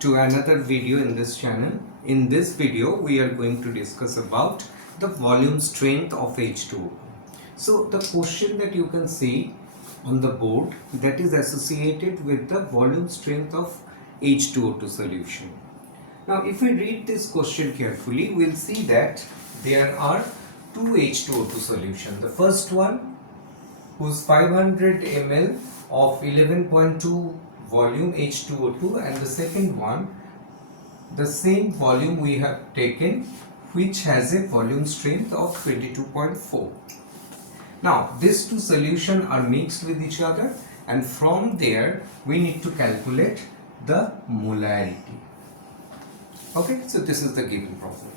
to another video in this channel. In this video we are going to discuss about the volume strength of H2O. So the question that you can see on the board, that is associated with the volume strength of H2O2 solution. Now if we read this question carefully, we'll see that there are two H2O2 solutions. The first one, whose 500 ml of 11.2 volume H2O2, and the second one, the same volume we have taken, which has a volume strength of 22.4. Now these two solutions are mixed with each other, and from there we need to calculate the molarity. Okay, so this is the given problem.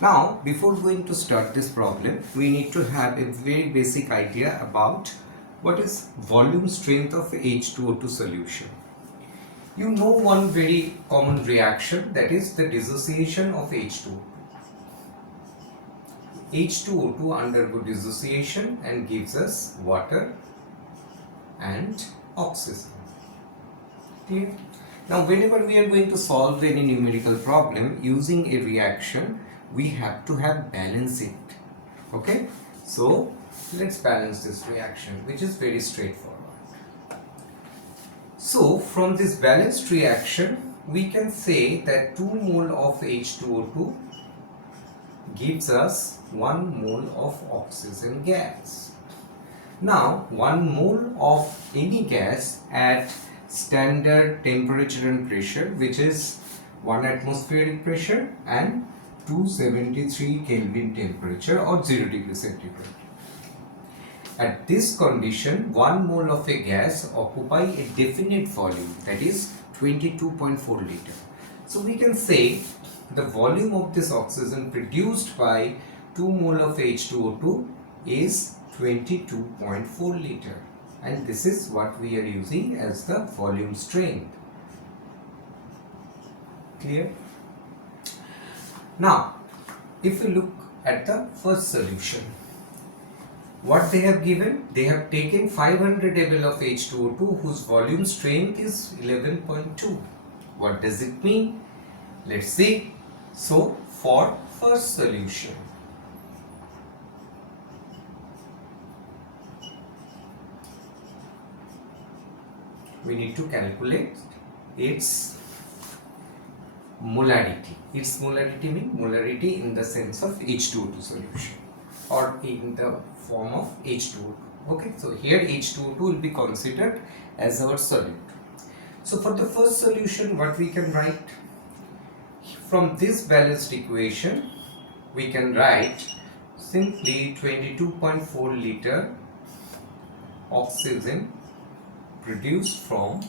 Now before going to start this problem, we need to have a very basic idea about what is volume strength of H2O2 solution. You know one very common reaction, that is the dissociation of H2O2. H2O2 undergo dissociation and gives us water and oxygen. Clear? Now whenever we are going to solve any numerical problem using a reaction, we have to have balance it. Okay, so let's balance this reaction, which is very straightforward. So from this balanced reaction, we can say that 2 mole of H2O2 gives us 1 mole of oxygen gas. Now 1 mole of any gas at standard temperature and pressure, which is 1 atmospheric pressure and 273 Kelvin temperature or 0 degree centigrade. At this condition, 1 mole of a gas occupy a definite volume, that is 22.4 liter. So we can say the volume of this oxygen produced by 2 mole of H2O2 is 22.4 liter, and this is what we are using as the volume strength. Clear? Now if we look at the first solution, what they have given, they have taken 500 ml of H2O2 whose volume strength is 11.2. What does it mean? Let's see. So for first solution, we need to calculate its molarity. Its molarity means molarity in the sense of H2O2 solution or in the form of H2O2. Okay, so here H2O2 will be considered as our solute. So for the first solution, what we can write? From this balanced equation, we can write simply 22.4 liter oxygen produced from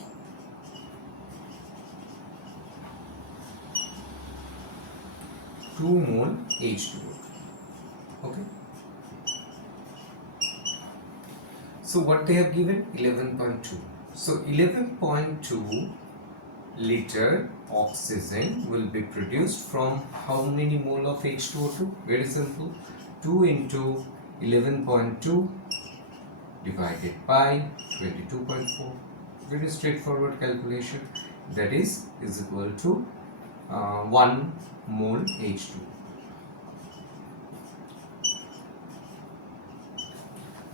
2 mole H2O2. Okay. So what they have given? 11.2. So 11.2 liter oxygen will be produced from how many mole of H2O2? Very simple. 2 into 11.2 divided by 22.4. Very straightforward calculation. That is equal to 1 mole H2O.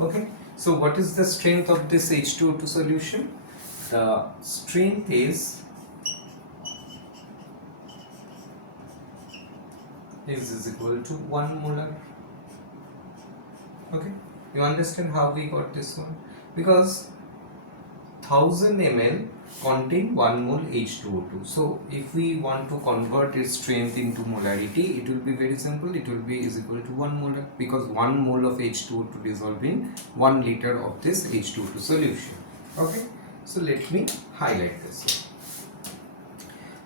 Okay, so what is the strength of this H2O2 solution? The strength is equal to 1 molar. Okay, you understand how we got this one? Because 1000 ml contain 1 mole H2O2. So if we want to convert its strength into molarity, it will be very simple. It will be equal to 1 molar, because 1 mole of H2O2 dissolved in 1 liter of this H2O2 solution. Okay, so let me highlight this.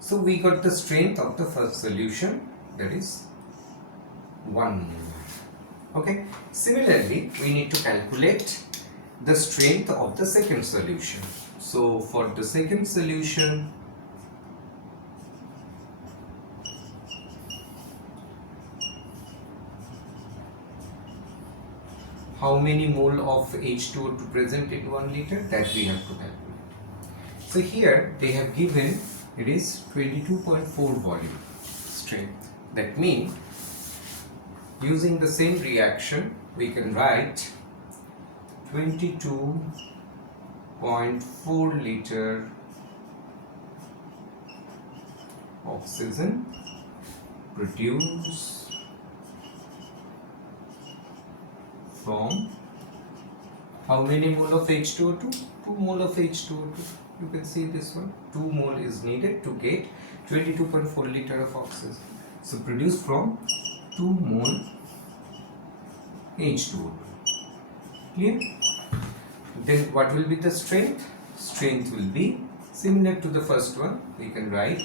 So we got the strength of the first solution, that is 1 molar. Okay, similarly we need to calculate the strength of the second solution. So for the second solution, how many mole of H2O2 present in 1 liter, that we have to calculate. So here they have given it is 22.4 volume strength. That means using the same reaction we can write 22.4 liter oxygen produce from how many mole of H2O2? 2 mole of H2O2. You can see this one. 2 mole is needed to get 22.4 liter of oxygen. So produced from 2 mole H2O2. Clear? Then what will be the strength? Strength will be similar to the first one. We can write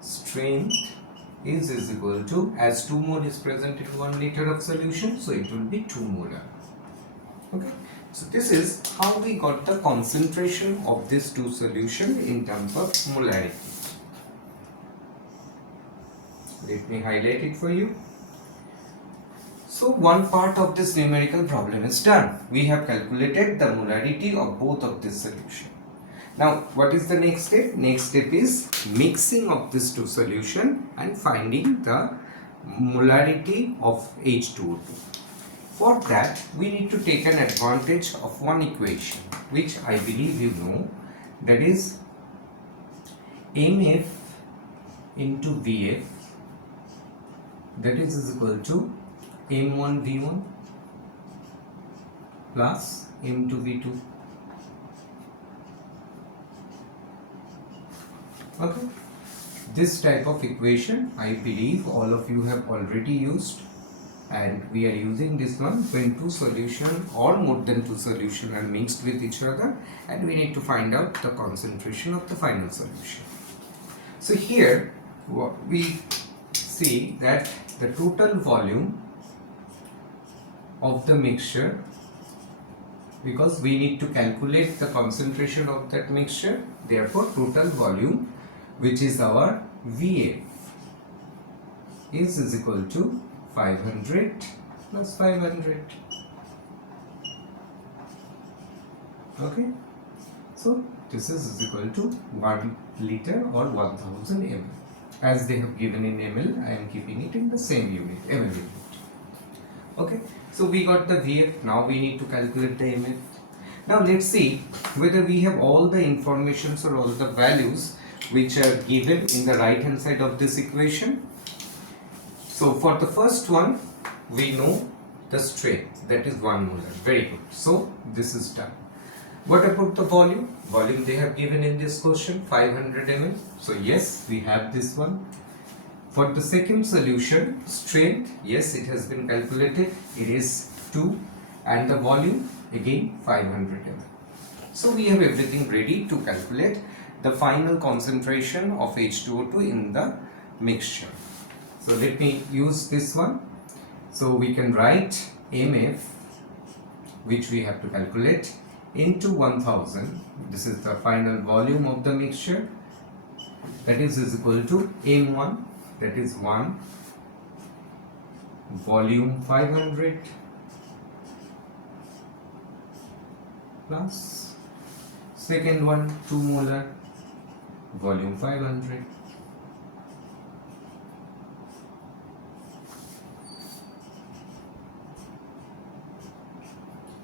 strength is equal to, as 2 mole is present in 1 liter of solution, so it will be 2 molar. Okay, so this is how we got the concentration of this 2 solution in terms of molarity. Let me highlight it for you. So one part of this numerical problem is done. We have calculated the molarity of both of this solution. Now what is the next step? Next step is mixing of this 2 solution and finding the molarity of H2O2. For that we need to take an advantage of one equation which I believe you know, that is MF into VF, that is equal to M1 V1 plus M2 V2. Okay, this type of equation I believe all of you have already used, and we are using this one when 2 solutions or more than 2 solutions are mixed with each other and we need to find out the concentration of the final solution. So here we see that the total volume of the mixture, because we need to calculate the concentration of that mixture, therefore total volume, which is our VF, is equal to 500 plus 500. Okay, so this is equal to 1 liter or 1000 ml. As they have given in ml, I am keeping it in the same unit, ml unit. Okay, so we got the VF. Now we need to calculate the MF. Now let's see whether we have all the informations or all the values which are given in the right hand side of this equation. So for the first one we know the strength, that is 1 molar. Very good. So this is done. What about the volume? Volume they have given in this question, 500 ml. So yes, we have this one. For the second solution, strength, yes, it has been calculated. It is 2, and the volume again 500 ml. So we have everything ready to calculate the final concentration of H2O2 in the mixture. So let me use this one. So we can write MF, which we have to calculate, into 1000. This is the final volume of the mixture. That is equal to M1, that is 1, volume 500 plus second one 2 molar, volume 500.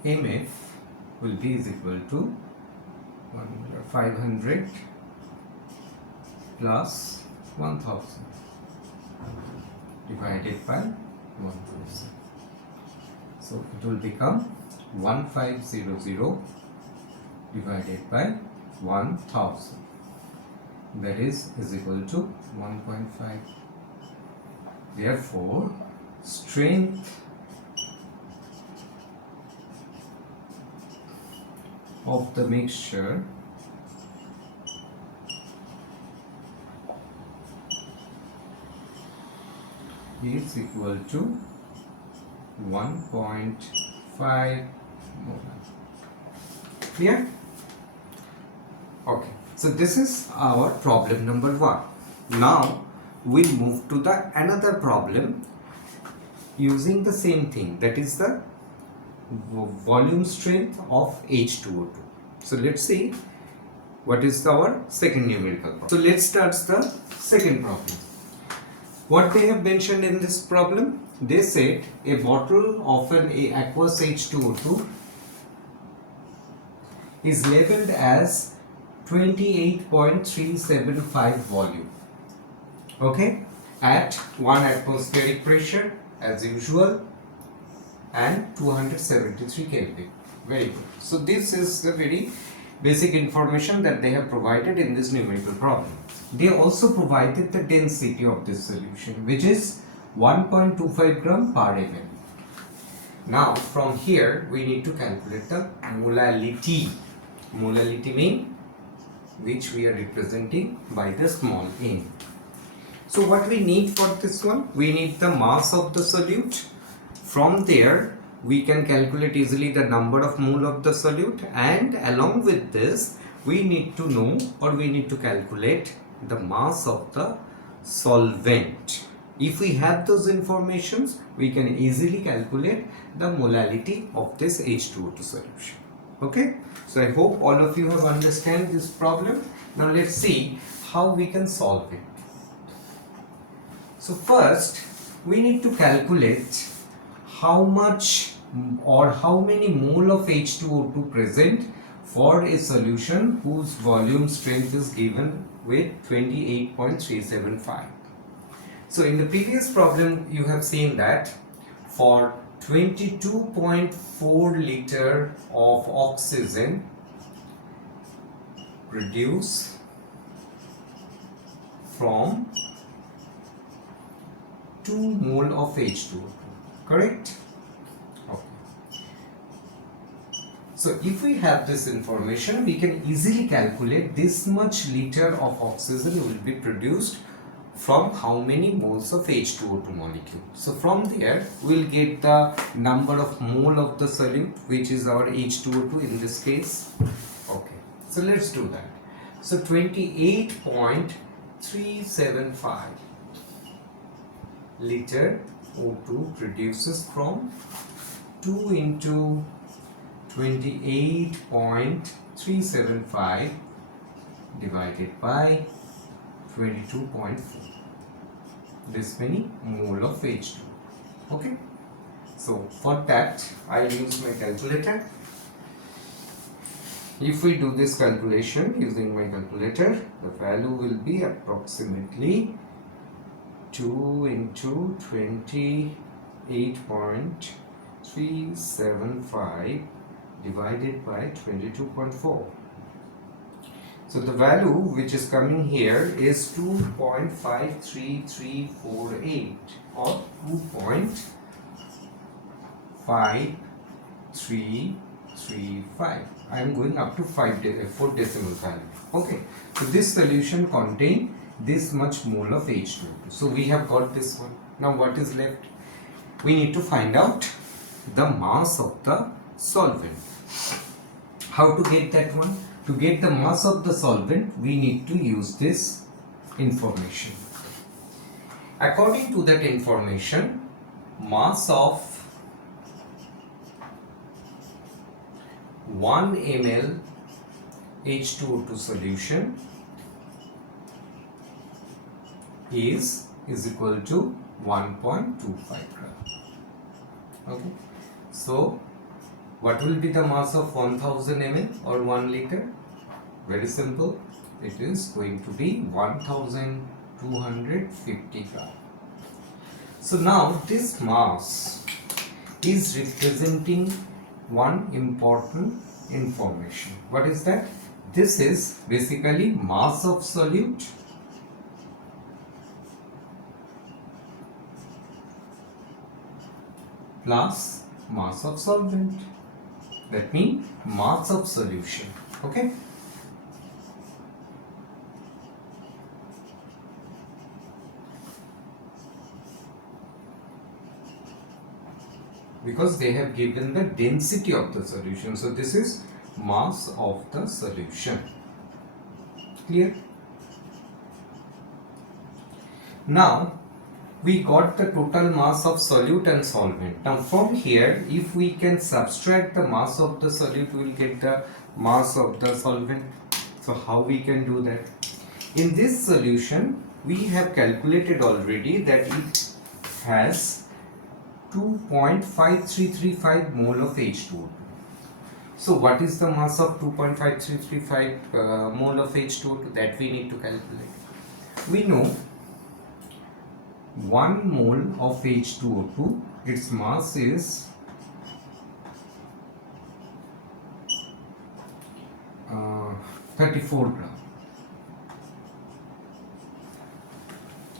MF will be equal to 500 plus 1000 divided by 1000. So it will become 1500 divided by 1000. That is equal to 1.5. Therefore, strength of the mixture is equal to 1.5 molar. Clear? Okay, so this is our problem number 1. Now we'll move to the another problem using the same thing, that is the volume strength of H2O2. So let's see, What is our second numerical problem? So let's start the second problem. What they have mentioned in this problem? They said a bottle of an aqueous H2O2 is labeled as 28.375 volume, okay, at 1 atmospheric pressure as usual and 273 Kelvin. Very good. So this is the very basic information that they have provided in this numerical problem. They also provided the density of this solution, which is 1.25 gram per ml. Now from here we need to calculate the molarity. Molarity mean which we are representing by the small n. So what we need for this one? We need the mass of the solute. From there we can calculate easily the number of mole of the solute, and along with this we need to know, or we need to calculate the mass of the solvent. If we have those informations, we can easily calculate the molarity of this H2O2 solution. Okay, so I hope all of you have understand this problem. Now let's see how we can solve it. So first we need to calculate how much or how many mole of H2O2 present for a solution whose volume strength is given with 28.375. So in the previous problem you have seen that for 22.4 liter of oxygen produced from 2 mole of H2O2, correct? Okay. So if we have this information, we can easily calculate this much liter of oxygen will be produced from how many moles of H2O2 molecule. So from there we will get the number of mole of the solute, which is our H2O2 in this case. Okay, so let's do that. So 28.375 liter O2 produces from 2 into 28.375 divided by 22.4. This many mole of H2. Okay. So for that I use my calculator. If we do this calculation using my calculator, the value will be approximately 2 into 28.375 divided by 22.4. So the value which is coming here is 2.5338 or 2.5335. I am going up to 4 decimal value. Okay, so this solution contains this much mole of H2O2. So we have got this one. Now what is left? We need to find out the mass of the solvent. How to get that one? To get the mass of the solvent, we need to use this information. According to that information, mass of 1 ml H2O2 solution is equal to 1.25 gram. Okay, so what will be the mass of 1000 ml or 1 liter? Very simple, it is going to be 1250 gram. So now this mass is representing one important information. What is that? This is basically mass of solute plus mass of solvent. That means mass of solution. Okay. Because they have given the density of the solution. So this is mass of the solution. Clear? Now we got the total mass of solute and solvent. Now from here, if we can subtract the mass of the solute, we will get the mass of the solvent. So how we can do that? In this solution, we have calculated already that it has 2.5335 mole of H2O2. So what is the mass of 2.5335 mole of H2O2 that we need to calculate? We know 1 mole of H2O2, its mass is 34 gram.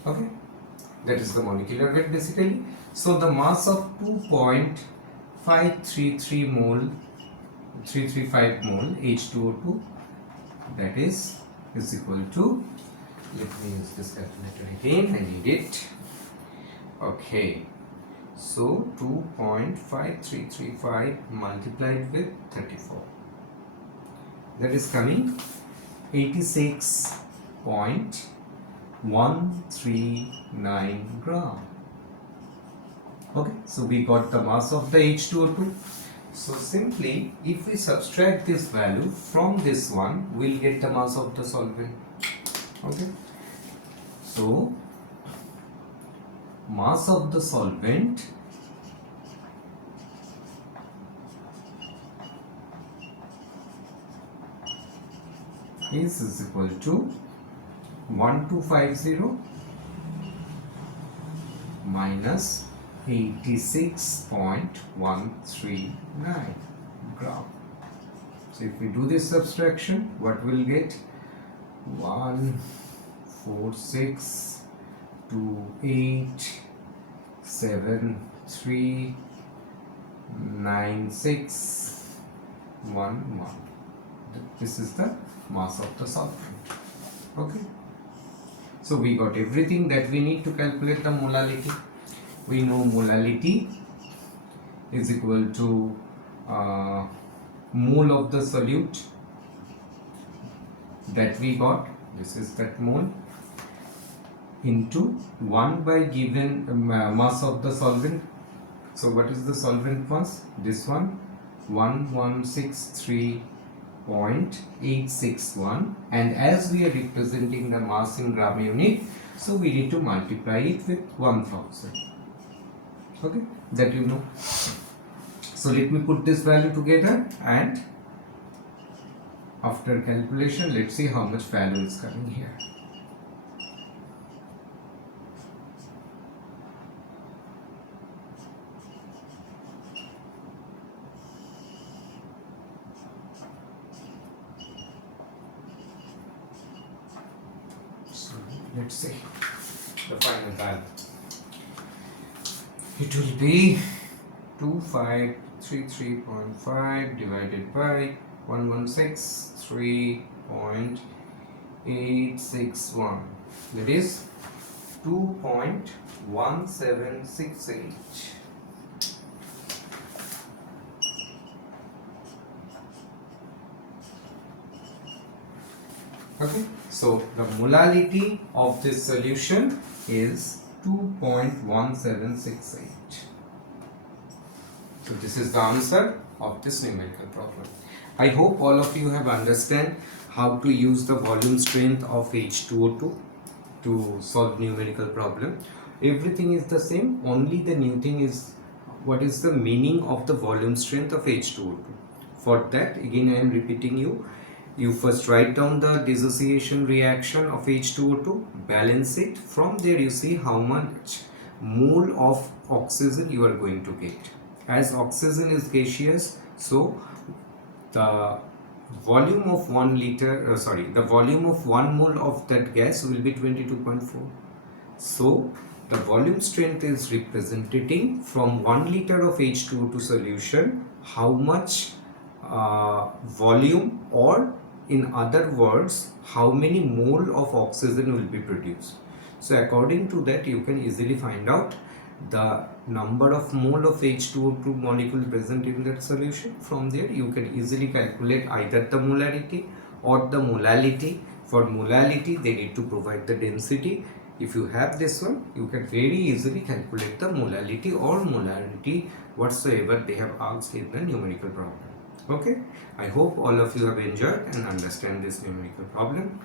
Okay, that is the molecular weight basically. So the mass of 2.533 mole 335 mole H2O2, that is equal to, let me use this calculator again, I need it. Okay, so 2.5335 multiplied with 34, that is coming 86.139 gram. Okay, so we got the mass of the H2O2. So simply, if we subtract this value from this one, we'll get the mass of the solvent. Okay, so mass of the solvent is equal to 1250 minus 86.139 gram. So if we do this subtraction, what we'll get? 14628739611. This is the mass of the solvent. Okay, so we got everything that we need to calculate the molality. We know molality is equal to mole of the solute that we got, this is that mole, into 1 by given mass of the solvent. So what is the solvent mass? This one, 1163.861, and as we are representing the mass in gram unit, so we need to multiply it with 1000. Okay, that you know. So let me put this value together, and after calculation, let's see how much value is coming here. So let's see the final value. It will be 2533.5 divided by 1163.861, that is 2.1768. Okay, so the molality of this solution is 2.1768. So this is the answer of this numerical problem. I hope all of you have understand how to use the volume strength of H2O2 to solve numerical problem. Everything is the same, only the new thing is what is the meaning of the volume strength of H2O2. For that, again I am repeating you first write down the dissociation reaction of H2O2, balance it, from there you see how much mole of oxygen you are going to get. As oxygen is gaseous, so the volume of 1 liter, the volume of 1 mole of that gas will be 22.4. So the volume strength is representing from 1 liter of H2O2 solution how much volume, or in other words, how many mole of oxygen will be produced. So according to that, you can easily find out the number of mole of H2O2 molecule present in that solution. From there you can easily calculate either the molarity or the molality. For molality, they need to provide the density. If you have this one, you can very easily calculate the molality or molarity whatsoever they have asked in the numerical problem. Okay, I hope all of you have enjoyed and understand this numerical problem.